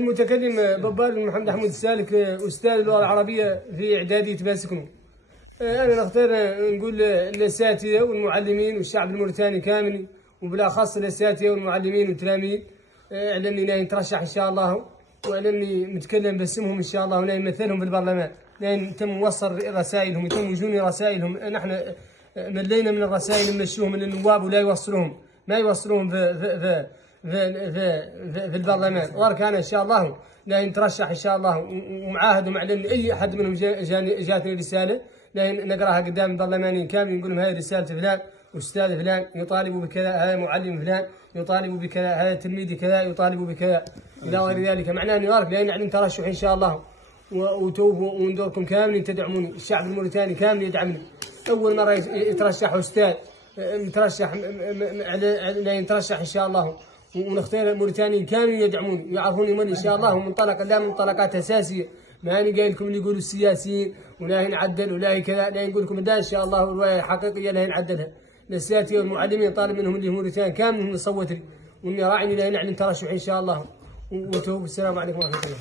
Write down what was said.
المتكلم ببال محمد حمود السالك أستاذ اللغة العربية في إعدادية باسكنو. أنا نختار نقول للأساتذة والمعلمين والشعب الموريتاني كامل، وبالأخص الأساتذة والمعلمين والتلاميذ، على أني نترشح إن شاء الله، وعلى أني متكلم باسمهم إن شاء الله، ولا نمثلهم في البرلمان، لأن تم وصل رسائلهم، يتم وجوني رسائلهم. نحن ملينا من الرسائل نمشوهم من النواب ولا يوصلوهم، ما يوصلوهم في البرلمان. وارك انا ان شاء الله لا نترشح ان شاء الله، ومعاهد ومعلن اي احد منهم جاتني رساله لا نقراها قدام البرلمانيين كامل، نقول لهم هذه رساله فلان استاذ فلان يطالب بكذا، هذا معلم فلان يطالب بكذا، هذا تلميذ كذا يطالب بكذا الى غير ذلك. معناه اني وارك لان نعلن ترشح ان شاء الله، وتوبوا وندوركم كاملين تدعموني، الشعب الموريتاني كامل يدعمني. اول مره يترشح استاذ مترشح لا يترشح ان شاء الله، ونختار الموريتانيين كاملين يدعموني يعرفوني من ان شاء الله، ومنطلق لا منطلقات اساسيه. ما انا قايل لكم اللي يقولوا السياسيين ولا نعدل ولا كذا، لا نقول لكم ان شاء الله الروايه الحقيقيه لا نعدلها. الاساتذه والمعلمين طالب منهم اللي موريتان كامل يصوت لي، واني راعي لا نعلن ترشح ان شاء الله. وتوب. السلام عليكم ورحمه الله.